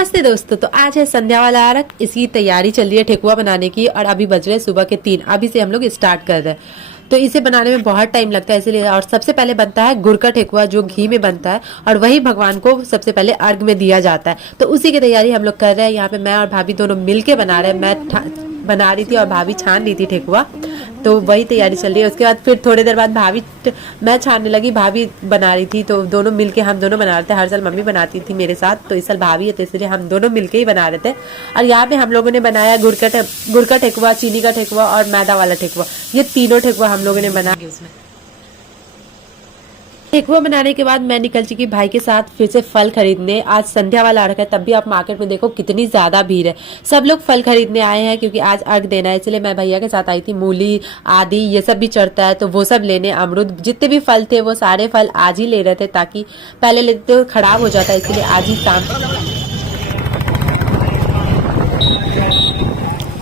नमस्ते दोस्तों, तो आज है संध्या वाला अर्घ। इसकी तैयारी चल रही है ठेकुआ बनाने की और अभी बज रहे हैं सुबह के 3। अभी से हम लोग स्टार्ट कर रहे हैं। तो इसे बनाने में बहुत टाइम लगता है, इसलिए और सबसे पहले बनता है गुड़ का ठेकुआ जो घी में बनता है और वही भगवान को सबसे पहले अर्घ में दिया जाता है। तो उसी की तैयारी हम लोग कर रहे हैं। यहाँ पे मैं और भाभी दोनों मिलके बना रहे हैं। मैं बना रही थी और भाभी छान रही थी ठेकुआ, तो वही तैयारी चल रही है। उसके बाद फिर थोड़ी देर बाद मैं छानने लगी, भाभी बना रही थी, तो दोनों मिलके हम दोनों बना रहे थे। हर साल मम्मी बनाती थी मेरे साथ, तो इस साल भाभी है तो इसलिए हम दोनों मिलके ही बना रहे थे। और यहाँ पे हम लोगों ने बनाया गुड़ का ठेकुआ, चीनी का ठेकुआ और मैदा वाला ठेकुआ। ये तीनों ठेकुआ हम लोगों ने बनाया। उसमें ठेकुआ बनाने के बाद मैं निकल चुकी भाई के साथ फिर से फल खरीदने। आज संध्या वाला अर्घ है, तब भी आप मार्केट में देखो कितनी ज्यादा भीड़ है। सब लोग फल खरीदने आए हैं क्योंकि आज अर्घ देना है, इसलिए मैं भैया के साथ आई थी। मूली आदि ये सब भी चढ़ता है, तो वो सब लेने। अमरूद जितने भी फल थे वो सारे फल आज ही ले रहे थे, ताकि पहले लेते तो खराब हो जाता है, इसलिए आज ही शाम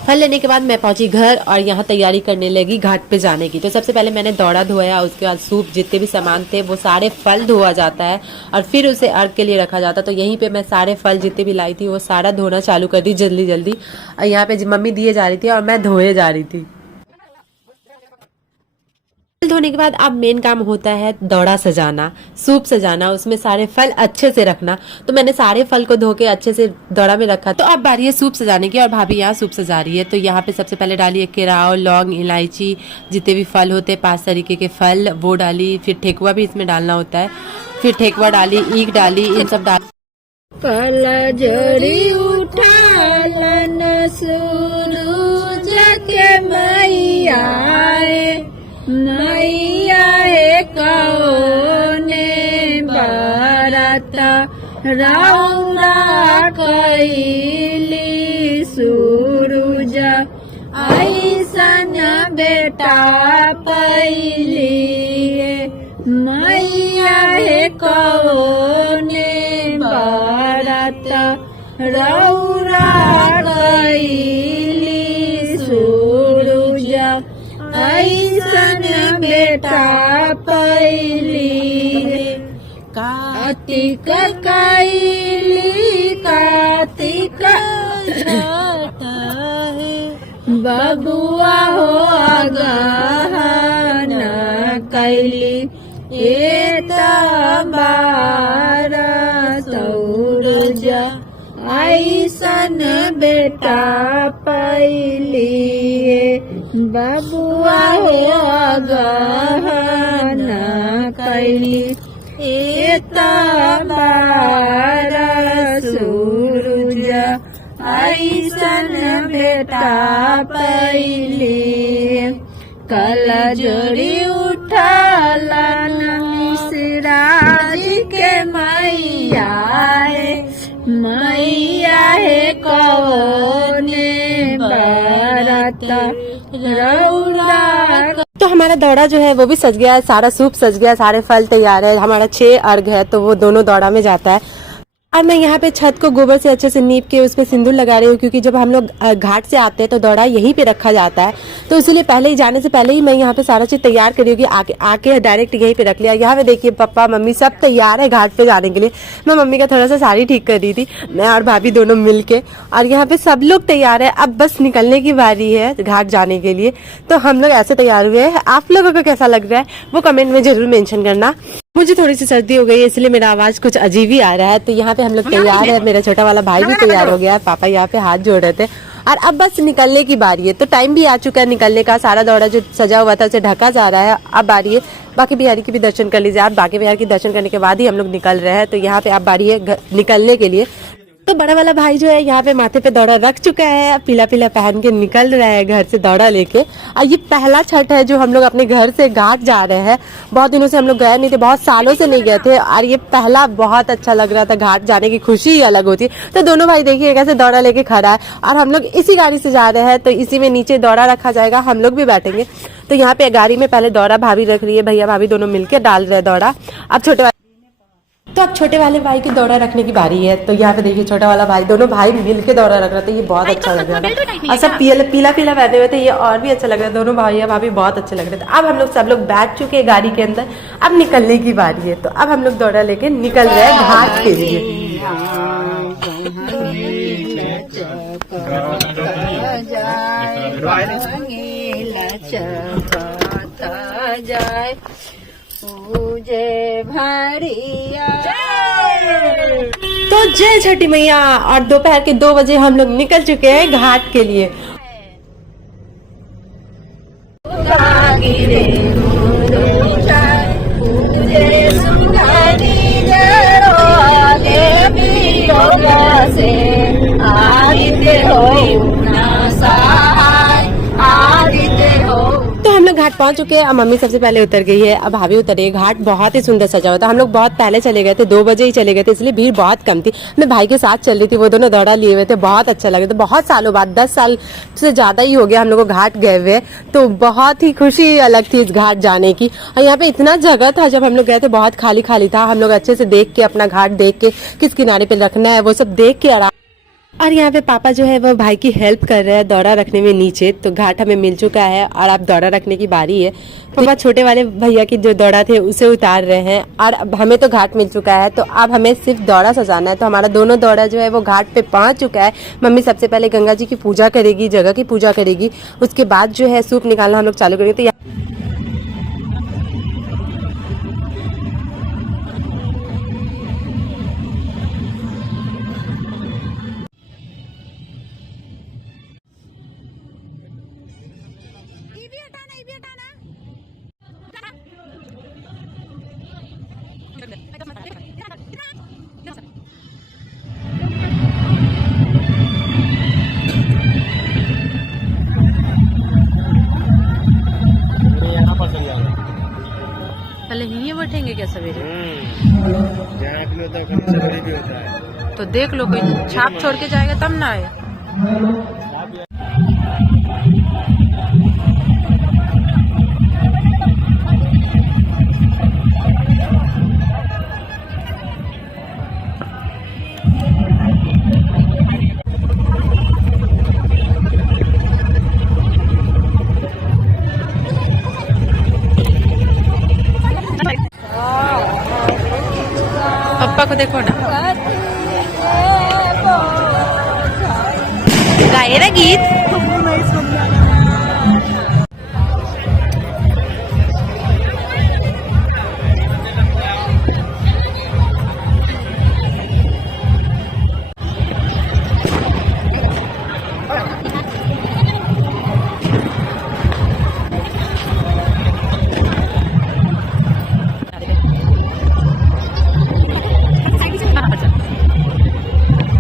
फल लेने के बाद मैं पहुंची घर और यहाँ तैयारी करने लगी घाट पे जाने की। तो सबसे पहले मैंने दौड़ा धोया, उसके बाद सूप जितने भी सामान थे वो सारे फल धोआ जाता है और फिर उसे अर्घ के लिए रखा जाता है। तो यहीं पे मैं सारे फल जितने भी लाई थी वो सारा धोना चालू कर दी जल्दी जल्दी। और यहाँ पे मम्मी दिए जा रही थी और मैं धोए जा रही थी। फल धोने के बाद अब मेन काम होता है दौड़ा सजाना, सूप सजाना, उसमें सारे फल अच्छे से रखना। तो मैंने सारे फल को धो के अच्छे से दौड़ा में रखा। तो अब बारी है सूप सजाने की और भाभी यहाँ सूप सजा रही है। तो यहाँ पे सबसे पहले डाली है केराव, लौंग, इलायची, जितने भी फल होते हैं 5 तरीके के फल वो डाली। फिर ठेकुआ भी इसमें डालना होता है। फिर ठेकुआ डाली, ईख डाली, इन सब डाल कल जड़ी उठालन सूरज के मैया है कौने बरत रौना कैली सूरज ऐसन बेटा पैली मैया है कौने बरत रौरा कैली सूरज ऐसन बेटा पैली। कार्तिक कैली कार्तिक बबुआ हो गहन कैली बार सूरज ऐसन बेटा पैली बबुआ हो गहन कैली बार सूरज ऐसन बेटा पैली। कल जोड़ी उठलन मिश्राज के मैया है कौने बरत रौरा। तो हमारा दौड़ा जो है वो भी सज गया है, सारा सूप सज गया, सारे फल तैयार है। हमारा 6 अर्घ है तो वो दोनों दौड़ा में जाता है। और मैं यहाँ पे छत को गोबर से अच्छे से नीप के उस पे सिंदूर लगा रही हूँ, क्योंकि जब हम लोग घाट से आते हैं तो दौड़ा यहीं पे रखा जाता है। तो इसलिए पहले ही जाने से पहले ही मैं यहाँ पे सारा चीज तैयार करी हूँ कि आके डायरेक्ट यहीं पे रख लिया। यहाँ पे देखिए पापा मम्मी सब तैयार है घाट पे जाने के लिए। मैं मम्मी का थोड़ा सा साड़ी ठीक कर रही थी, मैं और भाभी दोनों मिल के। और यहाँ पे सब लोग तैयार है, अब बस निकलने की बारी है घाट जाने के लिए। तो हम लोग ऐसे तैयार हुए हैं। आप लोगों को कैसा लग रहा है वो कमेंट में जरूर मेंशन करना। मुझे थोड़ी सी सर्दी हो गई है इसलिए मेरा आवाज कुछ अजीब ही आ रहा है। तो यहाँ पे हम लोग तैयार है, मेरा छोटा वाला भाई भी तैयार हो गया है, पापा यहाँ पे हाथ जोड़ रहे थे। और अब बस निकलने की बारी है। तो टाइम भी आ चुका है निकलने का। सारा दौड़ा जो सजा हुआ था उसे ढका जा रहा है। अब बारी है बाकी बिहारी की भी दर्शन कर लीजिए आप। बाकी बिहार की दर्शन करने के बाद ही हम लोग निकल रहे हैं। तो यहाँ पे अब बारी है निकलने के लिए। तो बड़ा वाला भाई जो है यहाँ पे माथे पे दौड़ा रख चुका है, पीला पीला पहन के निकल रहा है घर से दौड़ा लेके। और ये पहला छठ है जो हम लोग अपने घर से घाट जा रहे हैं। बहुत दिनों से हम लोग गए नहीं थे, बहुत सालों से नहीं गए थे, और ये पहला बहुत अच्छा लग रहा था। घाट जाने की खुशी ही अलग होती है। तो दोनों भाई देखिए कैसे दौड़ा लेके खड़ा है, और हम लोग इसी गाड़ी से जा रहे हैं। तो इसी में नीचे दौड़ा रखा जाएगा, हम लोग भी बैठेंगे। तो यहाँ पे गाड़ी में पहले दौड़ा भाभी रख रही है, भैया भाभी दोनों मिलकर डाल रहे हैं दौड़ा। अब छोटे वाले भाई की दौड़ा रखने की बारी है। तो यहाँ पे देखिए छोटा वाला भाई, दोनों भाई मिल के दौड़ा रख रहे थे। ये बहुत अच्छा लग रहा था, और सब पीला पीला पहने हुए थे, ये और भी अच्छा लग रहा था। दोनों भाई भाभी बहुत अच्छे लग रहे थे। अब हम लोग सब लोग बैठ चुके हैं गाड़ी के अंदर, अब निकलने की बारी है। तो अब हम लोग दौड़ा लेके निकल रहे हैं घाट के लिए। जाए पूजे भरिया। तो जय छठी मैया। और दोपहर के 2 बजे हम लोग निकल चुके हैं घाट के लिए। तो हम लोग घाट पहुंच चुके हैं। अब मम्मी सबसे पहले उतर गई है, अब भाभी उतरी है। घाट बहुत ही सुंदर सजा हुआ था। हम लोग बहुत पहले चले गए थे, 2 बजे ही चले गए थे, इसलिए भीड़ बहुत कम थी। मैं भाई के साथ चल रही थी, वो दोनों दौड़ा लिए हुए थे, बहुत अच्छा लगे। तो बहुत सालों बाद 10 साल से ज्यादा ही हो गया हम लोग को घाट गए हुए, तो बहुत ही खुशी अलग थी इस घाट जाने की। और यहाँ पे इतना जगह था, जब हम लोग गए थे बहुत खाली खाली था। हम लोग अच्छे से देख के अपना घाट देख के किस किनारे पे रखना है वो सब देख के आराम। और यहाँ पे पापा जो है वो भाई की हेल्प कर रहे हैं दौरा रखने में नीचे। तो घाट हमें मिल चुका है और अब दौरा रखने की बारी है। पापा छोटे वाले भैया की जो दौरा थे उसे उतार रहे हैं और अब हमें तो घाट मिल चुका है, तो अब हमें सिर्फ दौरा सजाना है। तो हमारा दोनों दौरा जो है वो घाट पे पहुंच चुका है। मम्मी सबसे पहले गंगा जी की पूजा करेगी, जगह की पूजा करेगी, उसके बाद जो है सूप निकालना हम लोग चालू करेंगे। तो पहले यहीं बैठेंगे क्या सवेरे? यहाँ भी होता है, कभी सवेरे भी होता है। तो देख लो, कोई छाप छोड़ के जाएगा तब ना आए। पप्पा को देखो ना, गाए ना गीत।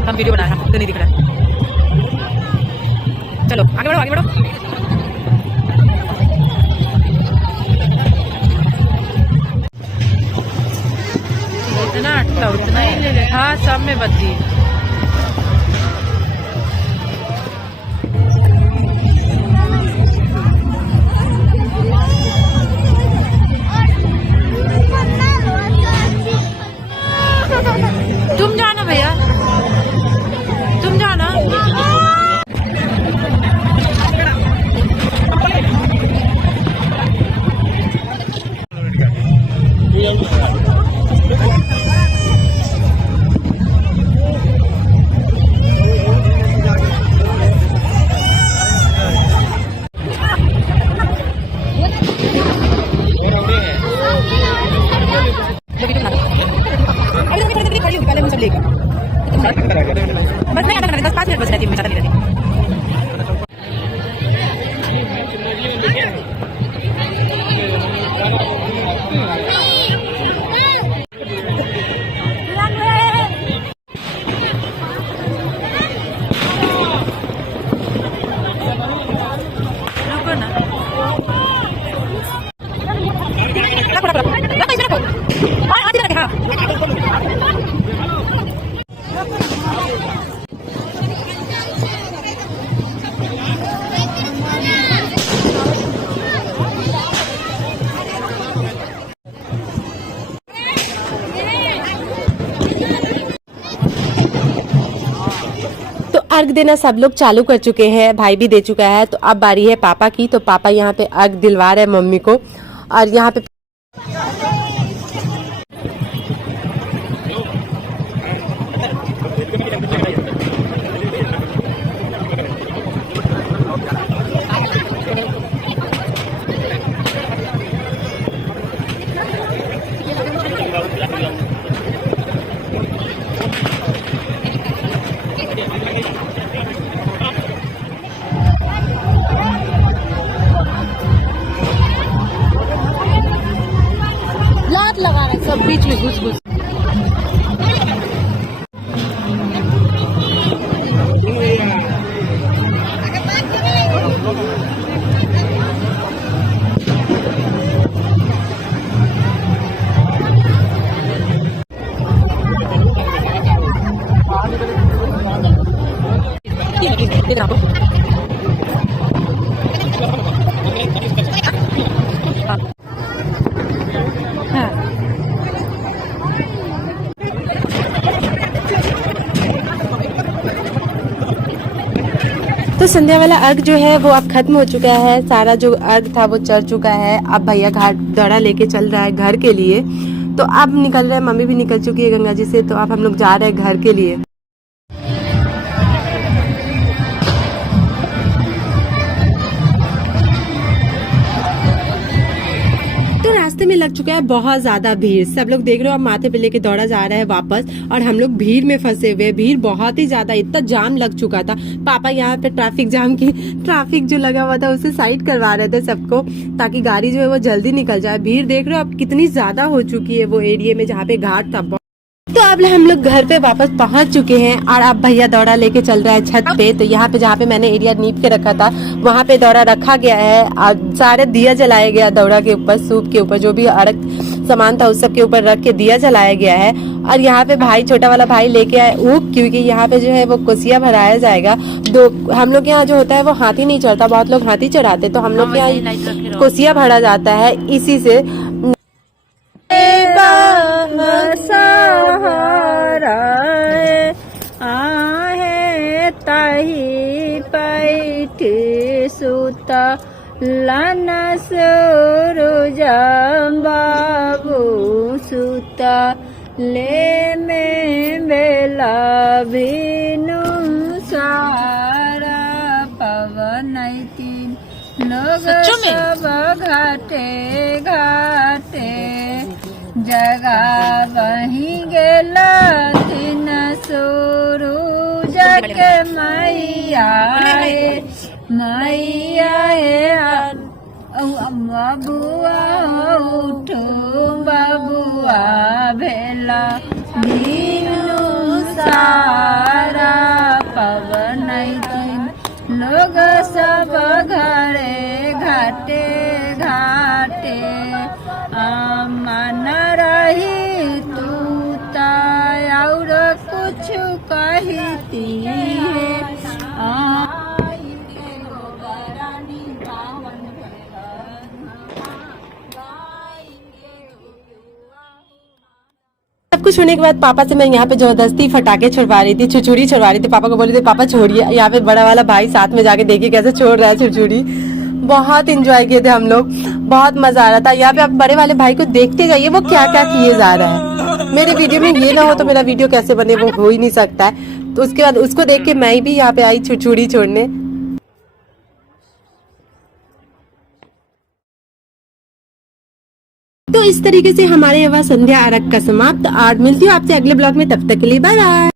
हम वीडियो बना रहे हैं, तो नहीं दिख रहा है। चलो आगे बढ़ो, आगे बढ़ो। इतना अट्टा उतना ही ले ले। हाँ, सब में बत्ती। तुम जाना भैया, तुम जाना। बस नहीं आता, 10-5 मिनट बस रहती है, ज्यादा नहीं रहती। रुको ना, अर्घ देना सब लोग चालू कर चुके हैं, भाई भी दे चुका है। तो अब बारी है पापा की। तो पापा यहाँ पे अर्घ दिलवा रहे हैं मम्मी को। और यहाँ पे घुस घुस। तो संध्या वाला अर्घ जो है वो अब खत्म हो चुका है, सारा जो अर्घ था वो चढ़ चुका है। अब भैया घाट दौड़ा लेके चल रहा है घर के लिए। तो अब निकल रहे हैं, मम्मी भी निकल चुकी है गंगा जी से, तो अब हम लोग जा रहे हैं घर के लिए। तो रास्ते में लग चुका है बहुत ज्यादा भीड़, सब लोग देख रहे हो अब माथे पे लेके दौड़ा जा रहा है वापस, और हम लोग भीड़ में फंसे हुए। भीड़ बहुत ही ज्यादा, इतना जाम लग चुका था। पापा यहाँ पे ट्रैफिक जो लगा हुआ था उसे साइड करवा रहे थे सबको, ताकि गाड़ी जो है वो जल्दी निकल जाए। भीड़ देख रहे हो अब कितनी ज्यादा हो चुकी है वो एरिया में जहाँ पे घाट था। तो अब हम लोग घर पे वापस पहुंच चुके हैं, और अब भैया दौड़ा लेके चल रहा है छत पे। तो यहाँ पे जहाँ पे मैंने एरिया नीप के रखा था वहाँ पे दौड़ा रखा गया है, और सारे दिया जलाया गया दौड़ा के ऊपर, सूप के ऊपर, जो भी अर्घ सामान था उस सब के ऊपर रख के दिया जलाया गया है। और यहाँ पे भाई, छोटा वाला भाई लेके आए ऊख, क्योंकि यहाँ पे जो है वो कोसिया भराया जाएगा। हम लोग यहाँ जो होता है वो हाथी नहीं चढ़ता, बहुत लोग हाथी चढ़ाते, तो हम लोग यहाँ कोसिया भरा जाता है इसी से। आहे ताही पैठी सुता लाना सुरुजा बाबू सुता ले में बेला बिनु सारा पवन तीन लोग सब घाटे घाटे जगा वही गेला तीन सूरज के मैया बबुआ उठो बबुआ भेला बिनु सारा पवन तीन लोग सब घरे घाटे घाटे मन रही तू और कुछ कहती है। सब कुछ होने के बाद पापा से मैं यहाँ पे जबरदस्ती फटाके छुड़वा रही थी, छुरछुरी छुड़वा रही थी। पापा को बोली थी पापा छोड़िए। यहाँ पे बड़ा वाला भाई साथ में जाके देखिए कैसे छोड़ रहा है छुरछुरी। बहुत इंजॉय किए थे हम लोग, बहुत मजा आ रहा था। यहाँ पे आप बड़े वाले भाई को देखते जाइए वो क्या क्या किए जा रहा है। मेरे वीडियो में ये ना हो तो मेरा वीडियो कैसे बने, वो हो ही नहीं सकता है। तो उसके बाद उसको देख के मैं भी यहाँ पे आई छुरछुरी छोड़ने। तो इस तरीके से हमारे यहाँ संध्या आरक का समाप्त। और मिलती हूँ आपसे अगले ब्लॉग में, तब तक के लिए बाय बाय।